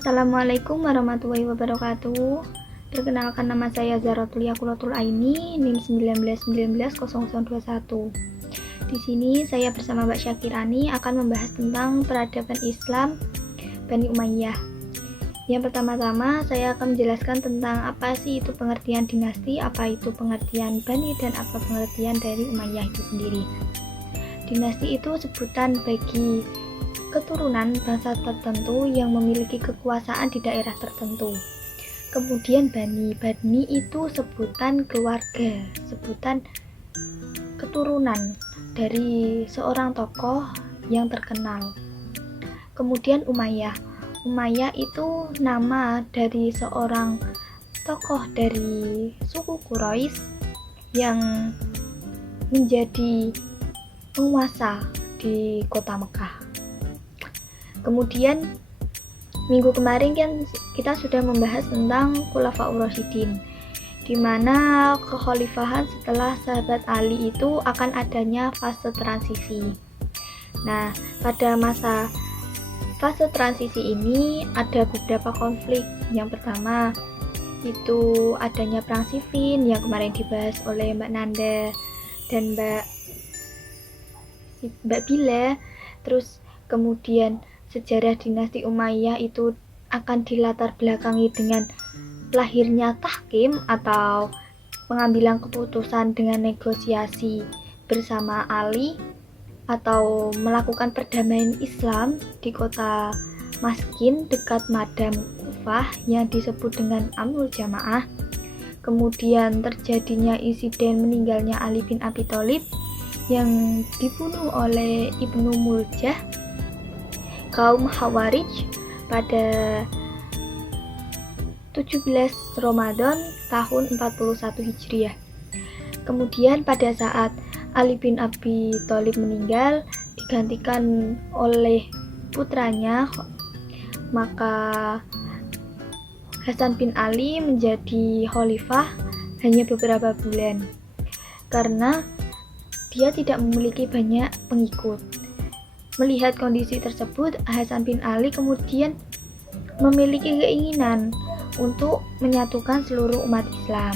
Assalamualaikum warahmatullahi wabarakatuh. Perkenalkan, nama saya Zaratul Yaqulatul Aini, NIM 19190021. Di sini saya bersama Mbak Syakirani akan membahas tentang peradaban Islam Bani Umayyah. Yang pertama-tama saya akan menjelaskan tentang apa sih itu pengertian dinasti, apa itu pengertian Bani, dan apa pengertian dari Umayyah itu sendiri. Dinasti itu sebutan bagi keturunan bangsa tertentu yang memiliki kekuasaan di daerah tertentu. Kemudian Bani itu sebutan keluarga, sebutan keturunan dari seorang tokoh yang terkenal. Kemudian Umayyah itu nama dari seorang tokoh dari suku Quraisy yang menjadi penguasa di kota Mekah. Kemudian minggu kemarin kan kita sudah membahas tentang Khulafaur Rasyidin, di mana kekhalifahan setelah sahabat Ali itu akan adanya fase transisi. Nah, pada masa fase transisi ini ada beberapa konflik. Yang pertama itu adanya perang Siffin yang kemarin dibahas oleh Mbak Nanda dan Mbak Bila. Terus kemudian sejarah dinasti Umayyah itu akan dilatar belakangi dengan lahirnya tahkim atau pengambilan keputusan dengan negosiasi bersama Ali atau melakukan perdamaian Islam di kota Maskin dekat Madam Kufah yang disebut dengan Amrul Jamaah. Kemudian terjadinya insiden meninggalnya Ali bin Abi Thalib yang dibunuh oleh Ibnu Muljah kaum Khawarij pada 17 Ramadan tahun 41 Hijriah. Kemudian pada saat Ali bin Abi Thalib meninggal digantikan oleh putranya, maka Hasan bin Ali menjadi khalifah hanya beberapa bulan karena dia tidak memiliki banyak pengikut. Melihat kondisi tersebut, Hasan bin Ali kemudian memiliki keinginan untuk menyatukan seluruh umat Islam.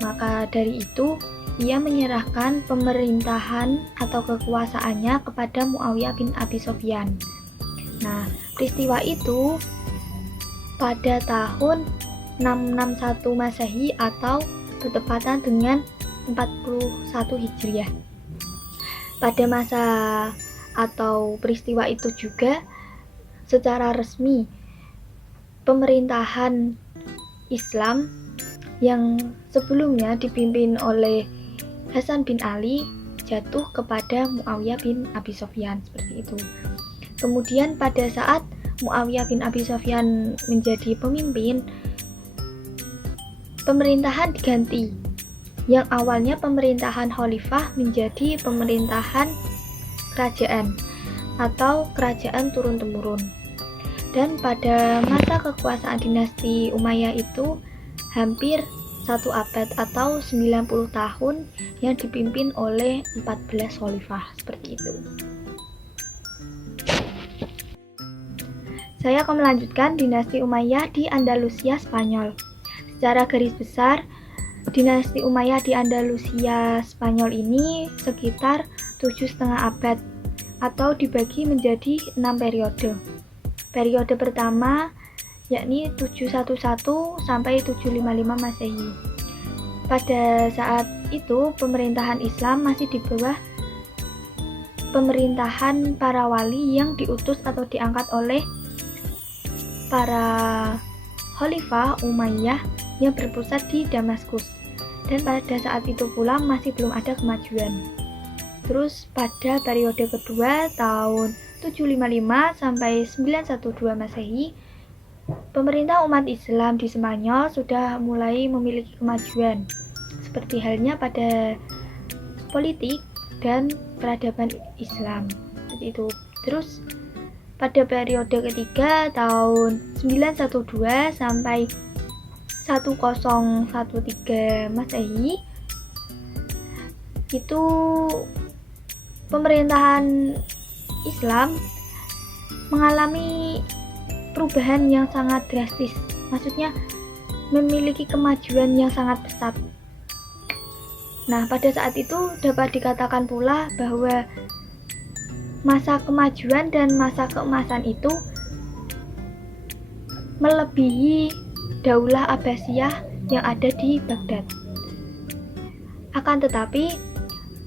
Maka dari itu, ia menyerahkan pemerintahan atau kekuasaannya kepada Muawiyah bin Abi Sufyan. Nah, peristiwa itu pada tahun 661 Masehi atau bertepatan dengan 41 Hijriah. Pada masa atau peristiwa itu juga secara resmi pemerintahan Islam yang sebelumnya dipimpin oleh Hasan bin Ali jatuh kepada Muawiyah bin Abi Sufyan, seperti itu. Kemudian pada saat Muawiyah bin Abi Sufyan menjadi pemimpin, pemerintahan diganti. Yang awalnya pemerintahan khalifah menjadi pemerintahan kerajaan atau kerajaan turun-temurun. Dan pada masa kekuasaan dinasti Umayyah itu hampir 1 abad atau 90 tahun yang dipimpin oleh 14 khalifah, seperti itu. Saya akan melanjutkan dinasti Umayyah di Andalusia Spanyol. Secara garis besar, dinasti Umayyah di Andalusia Spanyol ini sekitar 7,5 abad atau dibagi menjadi 6 periode. Periode pertama yakni 711 sampai 755 Masehi. Pada saat itu pemerintahan Islam masih di bawah pemerintahan para wali yang diutus atau diangkat oleh para khalifah Umayyah yang berpusat di Damaskus. Dan pada saat itu pula masih belum ada kemajuan. Terus pada periode kedua tahun 755 sampai 912 Masehi, pemerintah umat Islam di Spanyol sudah mulai memiliki kemajuan, seperti halnya pada politik dan peradaban Islam. Seperti itu. Terus pada periode ketiga tahun 912 sampai 1013 Masehi itu pemerintahan Islam mengalami perubahan yang sangat drastis, maksudnya memiliki kemajuan yang sangat pesat. Nah, pada saat itu dapat dikatakan pula bahwa masa kemajuan dan masa keemasan itu melebihi Daulah Abbasiyah yang ada di Baghdad. Akan tetapi,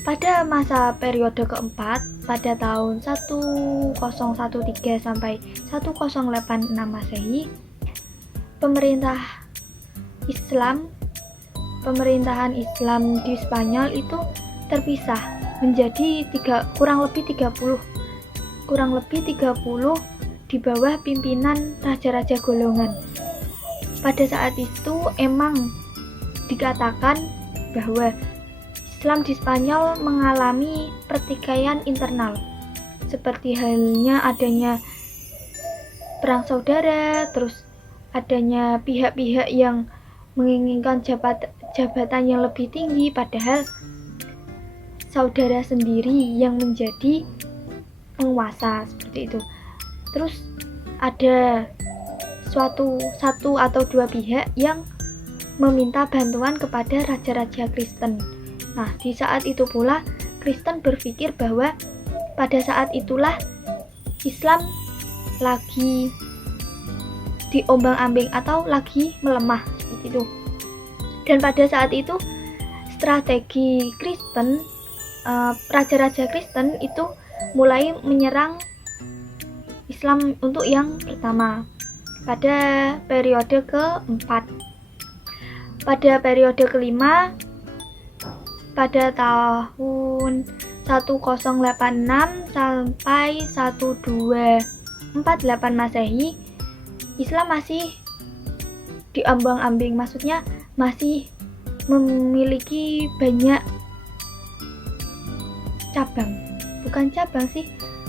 pada masa periode keempat, pada tahun 1013 sampai 1086 Masehi, pemerintahan Islam di Spanyol itu terpisah menjadi kurang lebih 30 di bawah pimpinan raja-raja golongan. Pada saat itu emang dikatakan bahwa Islam di Spanyol mengalami pertikaian internal, seperti halnya adanya perang saudara, terus adanya pihak-pihak yang menginginkan jabatan yang lebih tinggi, padahal saudara sendiri yang menjadi penguasa, seperti itu. Terus ada satu atau dua pihak yang meminta bantuan kepada raja-raja Kristen. Nah, di saat itu pula Kristen berpikir bahwa pada saat itulah Islam lagi diombang-ambing atau lagi melemah, seperti itu. Dan pada saat itu strategi Kristen, raja-raja Kristen itu mulai menyerang Islam untuk yang pertama pada periode keempat. Pada periode kelima, pada tahun 1086 sampai 1248 Masehi, Islam masih diambang-ambing, maksudnya masih memiliki banyak cabang. Bukan cabang sih,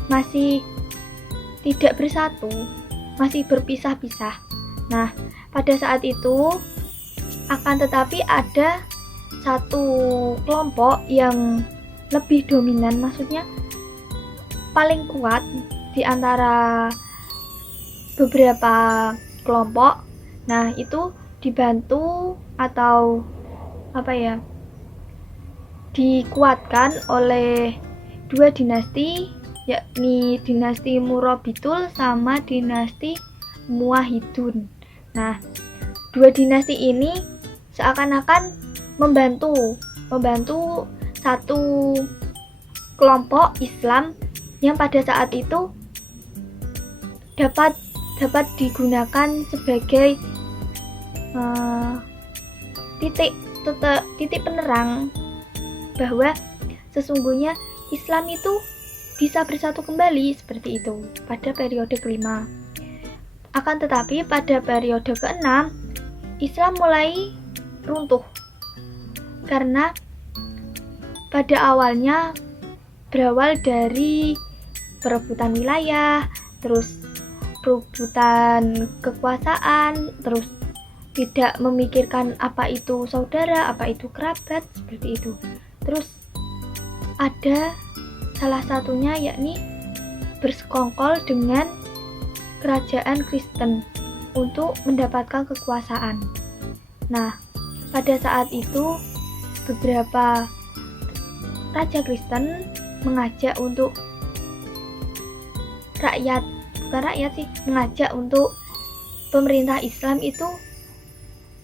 masih tidak bersatu, masih berpisah-pisah. Nah, pada saat itu akan tetapi ada satu kelompok yang lebih dominan, maksudnya paling kuat di antara beberapa kelompok. Nah, itu dibantu atau dikuatkan oleh dua dinasti, yakni dinasti Murabbitul sama dinasti Muwahhidun. Nah, dua dinasti ini seakan-akan membantu satu kelompok Islam yang pada saat itu dapat digunakan sebagai titik penerang bahwa sesungguhnya Islam itu bisa bersatu kembali, seperti itu pada periode kelima. Akan tetapi pada periode keenam Islam mulai runtuh karena pada awalnya berawal dari perebutan wilayah, terus perebutan kekuasaan, terus tidak memikirkan apa itu saudara, apa itu kerabat, seperti itu. Terus ada salah satunya yakni bersekongkol dengan kerajaan Kristen untuk mendapatkan kekuasaan. Nah, pada saat itu beberapa raja Kristen mengajak untuk mengajak untuk pemerintah Islam itu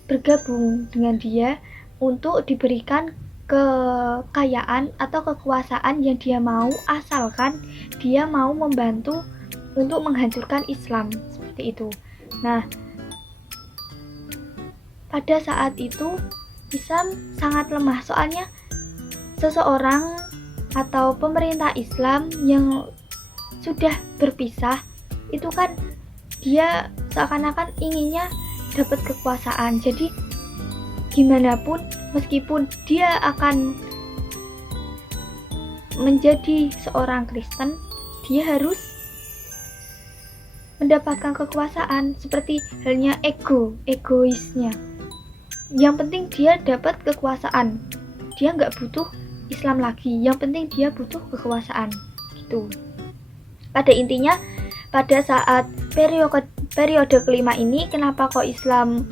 bergabung dengan dia untuk diberikan kekayaan atau kekuasaan yang dia mau, asalkan dia mau membantu untuk menghancurkan Islam, seperti itu. Nah, pada saat itu Islam sangat lemah, soalnya seseorang atau pemerintah Islam yang sudah berpisah itu kan dia seakan-akan inginnya dapat kekuasaan. Jadi gimana pun, meskipun dia akan menjadi seorang Kristen, dia harus mendapatkan kekuasaan, seperti halnya egoisnya. Yang penting dia dapat kekuasaan, dia nggak butuh Islam lagi, yang penting dia butuh kekuasaan, gitu. Pada intinya, pada saat periode kelima ini kenapa kok Islam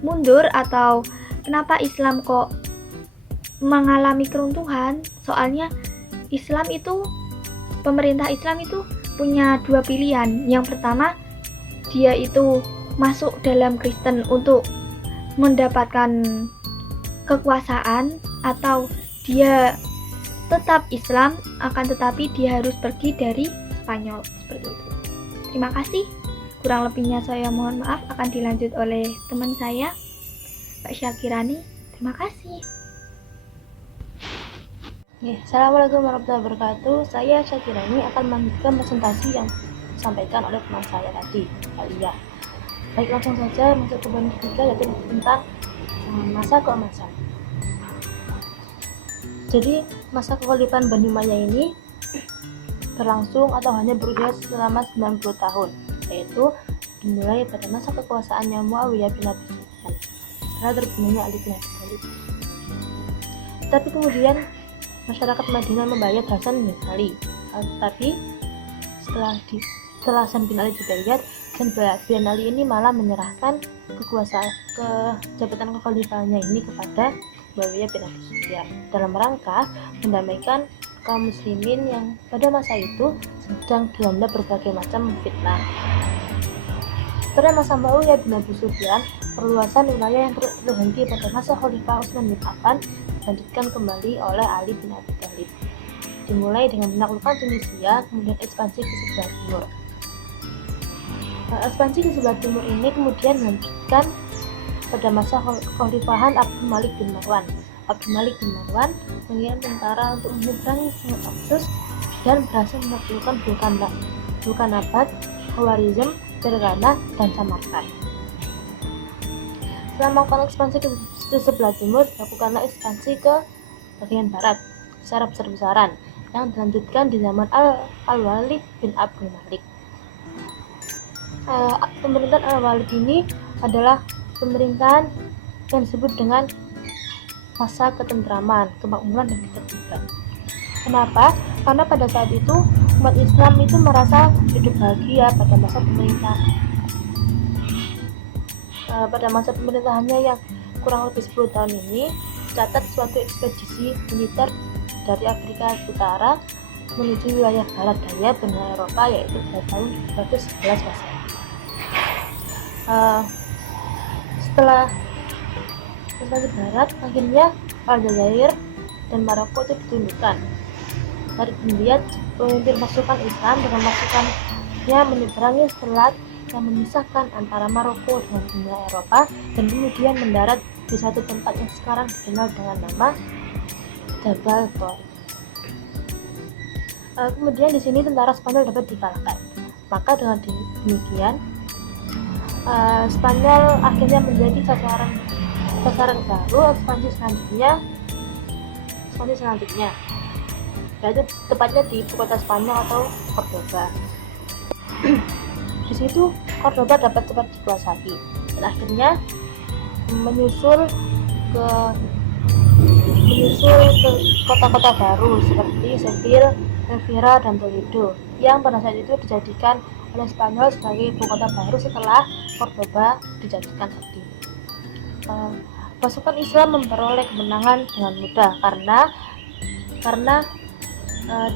mundur atau kenapa Islam kok mengalami keruntuhan? Soalnya pemerintah Islam itu punya dua pilihan. Yang pertama, dia itu masuk dalam Kristen untuk mendapatkan kekuasaan, atau dia tetap Islam akan tetapi dia harus pergi dari Spanyol, seperti itu. Terima kasih. Kurang lebihnya saya mohon maaf, akan dilanjut oleh teman saya, Mbak Syakirani. Terima kasih. Assalamualaikum warahmatullahi wabarakatuh. Saya Syakirani akan melanjutkan presentasi yang disampaikan oleh teman saya tadi, Alia. Baik, langsung saja masuk ke poin ketiga, yaitu tentang masa keemasan. Jadi masa kekhalifahan Bani Umayyah ini berlangsung atau hanya berusia selama 90 tahun, yaitu dimulai pada masa kekuasaannya Muawiyah bin Abi Sufyan setelah terbunuhnya Ali bin Abi Thalib. Tapi kemudian masyarakat Madinah membayar Hasan bin Ali. Tapi setelah Hasan bin Ali dibaiat, Hasan bin Ali ini malah menyerahkan jabatan kekhalifahannya ini kepada Muawiyah bin Abi Sufyan dalam rangka mendamaikan kaum muslimin yang pada masa itu sedang dilanda berbagai macam fitnah. Pada masa Muawiyah bin Abi Sufyan, perluasan wilayah yang terhenti pada masa Khalifah Utsman bin Affan dilanjutkan kembali oleh Ali bin Abi Thalib. Dimulai dengan menaklukkan Tunisia, kemudian ekspansi ke sebelah timur. Ekspansi ke sebelah timur ini kemudian dilanjutkan pada masa kekhalifahan Abdul Malik bin Marwan. Abdul Malik bin Marwan mengirim tentara untuk menyeberangi Sungai Oxus dan berhasil menaklukkan Vulkanabad, Khawarizm, Fergana, dan Samarkand. Setelah melakukan ekspansi ke sebelah timur, dilakukanlah ekspansi ke bagian barat secara besar-besaran yang dilanjutkan di zaman Al-Walid bin Abdul Malik. Pemerintahan Al-Walid ini adalah pemerintahan yang disebut dengan masa ketentraman, kemakmuran, dan ketertiban. Kenapa? Karena pada saat itu umat Islam itu merasa hidup bahagia pada masa pemerintahannya yang kurang lebih 10 tahun ini. Catat suatu ekspedisi militer dari Afrika Utara menuju wilayah barat daya benua Eropa, yaitu pada tahun 1911 Masehi. Setelah ekspansi barat, akhirnya Aljazair dan Maroko itu ditundukkan. Dari kemudian pemimpin pasukan Islam dengan pasukannya menyeberangi selat yang memisahkan antara Maroko dengan benua Eropa dan kemudian mendarat di suatu tempat yang sekarang dikenal dengan nama Jabal Tor. Kemudian di sini tentara Spanyol dapat dikalahkan. Maka dengan demikian Spanyol akhirnya menjadi sasaran baru ekspansi selanjutnya, yaitu tepatnya di ibu kota Spanyol atau Cordoba. Di situ Cordoba dapat cepat dikuasai dan akhirnya menyusul ke kota-kota baru seperti Seville, Elvira, dan Toledo yang pada saat itu dijadikan oleh Spanyol sebagai ibu kota baru setelah Cordoba dijadikan tadi. Pasukan Islam memperoleh kemenangan dengan mudah karena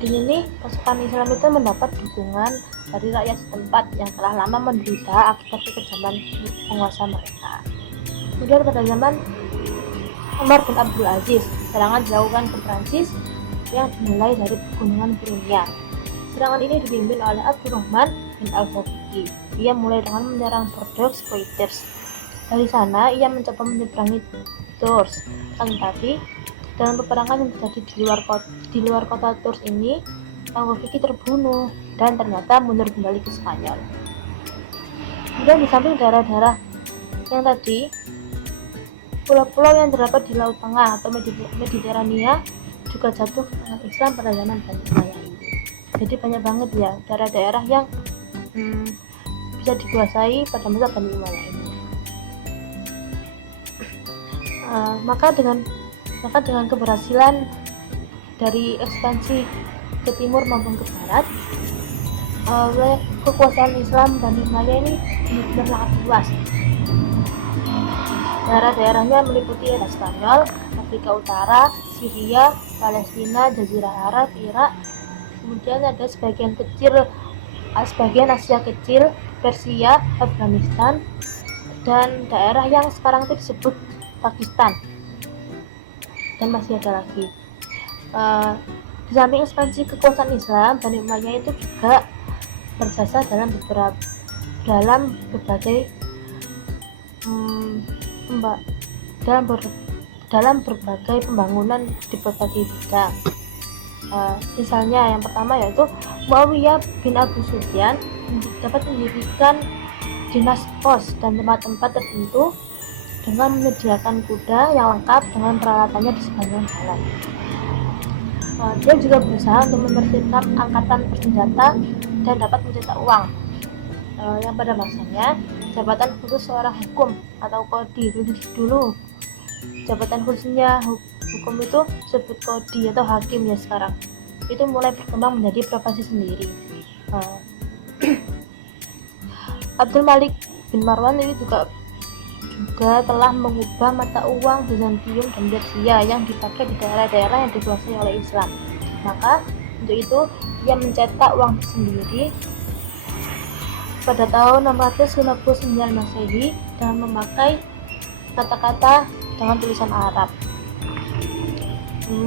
di sini pasukan Islam itu mendapat dukungan dari rakyat setempat yang telah lama menderita akibat kekejaman penguasa mereka. Kemudian pada zaman Umar bin Abdul Aziz, serangan dilakukan ke Prancis yang dimulai dari pegunungan Pyrenees. Serangan ini dipimpin oleh Abdurrahman bin Al-Fawqi. Ia mulai dengan menyerang Bordeaux Poitiers. Dari sana ia mencoba menyeberangi Tours, tetapi dalam peperangan yang terjadi di luar kota Tours ini, Al-Fawqi terbunuh dan ternyata mundur kembali ke Spanyol. Kemudian di samping daerah-daerah yang tadi, pulau-pulau yang terdapat di Laut Tengah atau Mediterania juga jatuh ke tangan Islam pada zaman Bani Umayyah ini. Jadi banyak banget ya daerah-daerah yang bisa dikuasai pada masa Bani Umayyah ini. Maka dengan keberhasilan dari ekspansi ke timur maupun ke barat, wilayah kekuasaan Islam Bani Umayyah ini benar-benar sangat luas. Daerah-daerahnya meliputi era Spanyol, Afrika Utara, Syria, Palestina, Jazirah Arab, Irak. Kemudian ada sebagian Asia kecil, Persia, Afghanistan, dan daerah yang sekarang itu disebut Pakistan. Dan masih ada lagi. Di samping ekspansi kekuasaan Islam, Bani Umayyah itu juga berjasa dalam berbagai pembangunan di berbagai bidang. Misalnya yang pertama yaitu Muawiyah bin Abu Sufyan dapat mendirikan dinas pos dan tempat-tempat tertentu dengan menyediakan kuda yang lengkap dengan peralatannya di sepanjang jalan. Dia juga berusaha untuk menertibkan angkatan bersenjata dan dapat mencetak uang. Yang pada masanya jabatan khusus seorang hukum atau kodi dulu jabatan khususnya hukum itu disebut kodi atau hakim ya sekarang itu mulai berkembang menjadi profesi sendiri. Abdul Malik bin Marwan ini juga telah mengubah mata uang Bizantium dan Persia yang dipakai di daerah-daerah yang dikuasai oleh Islam. Maka untuk itu ia mencetak uang sendiri pada tahun 659 Masehi dengan memakai kata-kata dengan tulisan Arab.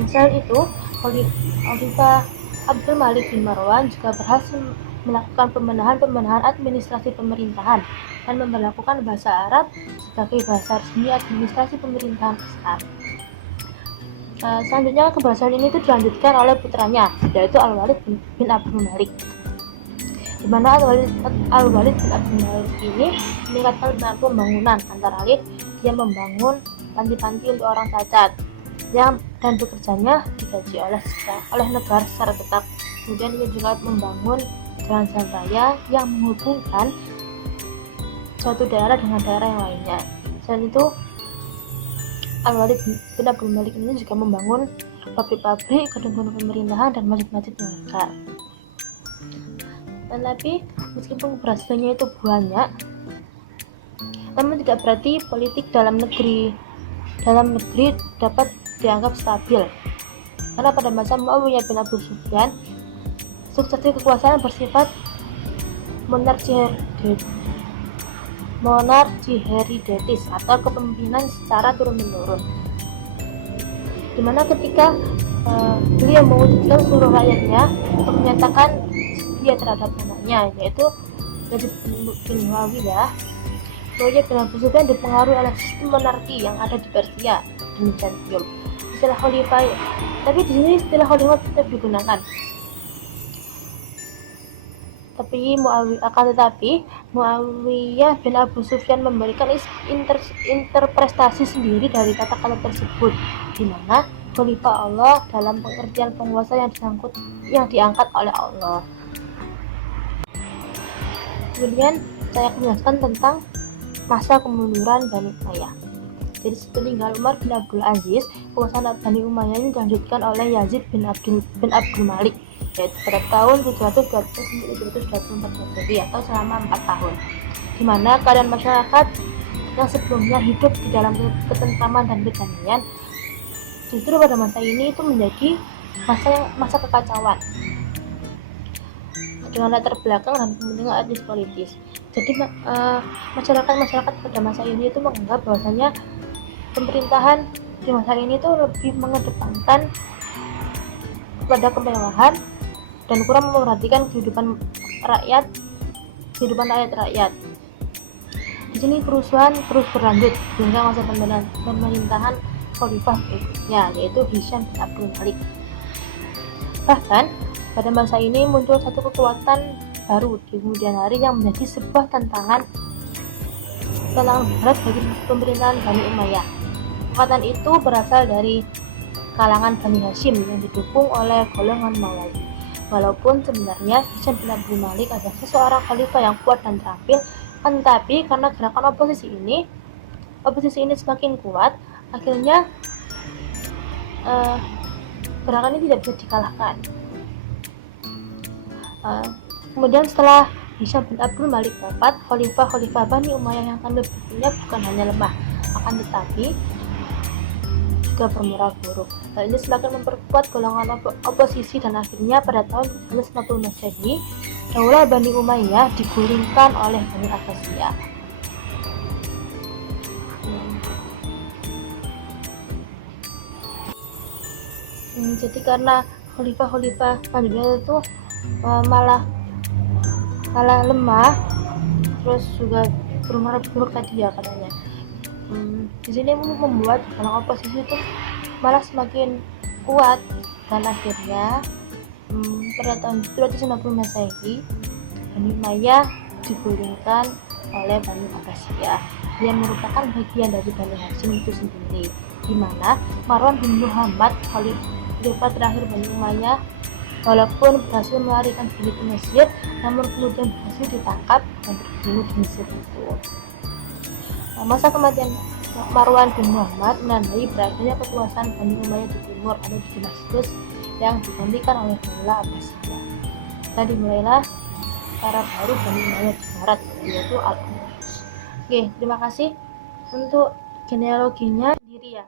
Selain itu, Khalifah Abdul Malik bin Marwan juga berhasil melakukan pembenahan administrasi pemerintahan dan memperlakukan bahasa Arab sebagai bahasa resmi administrasi pemerintahan Islam. Selanjutnya keberhasilan ini dilanjutkan oleh putranya, yaitu Al-Walid bin Abdul Malik. Di mana Al-Walid bin Abdul Malik ini meningkatkan pembangunan, antara lain dia membangun panti-panti untuk orang cacat dan bekerjanya digaji oleh negara secara tetap. Kemudian ia juga membangun jalan-jalan raya yang menghubungkan suatu daerah dengan daerah yang lainnya. Selain itu, Al-Walid bin Abdul Malik ini juga membangun pabrik-pabrik, gedung-gedung pemerintahan, dan masjid-masjid yang megah. Tapi meskipun keberhasilannya itu banyak, namun tidak berarti politik dalam negeri dapat dianggap stabil. Karena pada masa Muawiyah bin Abu Sufyan, suksesi kekuasaan bersifat monarki-hereditaris atau kepemimpinan secara turun-menurun. Dimana ketika beliau mewujudkan seluruh rakyatnya untuk menyatakan setia terhadap anaknya, yaitu Yazid bin Muawiyah. Muawiyah bin Abu Sufyan dipengaruhi oleh sistem monarki yang ada di Persia dan Bizantium. Istilah khalifah, tapi di sini istilah khalifah tetap digunakan. Tetapi Muawiyah bin Abu Sufyan memberikan interpretasi sendiri dari kata-kata tersebut, di mana khalifah Allah dalam pengertian penguasa yang diangkat oleh Allah. Kemudian saya akan menjelaskan tentang masa kemunduran Bani Umayyah. Jadi sepeninggal Umar bin Abdul Aziz, kekuasaan Bani Umayyah ini dilanjutkan oleh Yazid bin Abdul Malik, yaitu pada tahun 724 Hijriah atau selama 4 tahun, di mana keadaan masyarakat yang sebelumnya hidup di dalam ketentraman dan kedamaian justru pada masa ini itu menjadi masa kekacauan dengan latar belakang dan kepentingan etnis politis. Jadi masyarakat pada masa ini itu menganggap bahwasanya pemerintahan di masa ini itu lebih mengedepankan pada kemewahan dan kurang memperhatikan kehidupan rakyat. Di sini kerusuhan terus berlanjut hingga masa pemerintahan khalifah berikutnya, yaitu Hisham bin Abdul Malik. Bahkan pada masa ini muncul satu kekuatan baru di kemudian hari yang menjadi sebuah tantangan berat bagi pemerintahan Bani Umayyah. Kekuatan itu berasal dari kalangan Bani Hashim yang didukung oleh golongan Mawali. Walaupun sebenarnya Hisham bin Abdul Malik adalah seseorang khalifah yang kuat dan terampil, tetapi karena gerakan oposisi ini semakin kuat, akhirnya gerakan ini tidak bisa dikalahkan. Kemudian setelah Hisham bin Abdul Malik wafat, khalifah Bani Umayyah yang tampil buktinya bukan hanya lemah, akan tetapi juga bermoral buruk. Hal ini semakin memperkuat golongan oposisi dan akhirnya pada tahun 1950 Masehi, Daulah Bani Umayyah digulingkan oleh Bani Abbasiyah. Jadi karena khalifah selanjutnya itu malah lemah, terus juga bermoral buruk tadi ya katanya. Di sini membuat golongan oposisi itu malah semakin kuat dan akhirnya pada tahun 290 Masehi Bani Umayyah digulingkan oleh Bani Abbasiyah yang merupakan bagian dari Bani Hashim itu sendiri, di mana Marwan bin Muhammad khalifah terakhir Bani Umayyah walaupun berhasil melarikan diri ke Mesir, namun kemudian berhasil ditangkap dan terbunuh di Mesir itu. Masa kematian Marwan bin Muhammad menandai berakhirnya kekuasaan Bani Umayyah di timur atau di Damaskus yang digantikan oleh Daulah Abbasiyah. Dan dimulailah era baru Bani Umayyah di barat, yaitu Al-Andalus. Oke, terima kasih untuk genealoginya sendiri ya.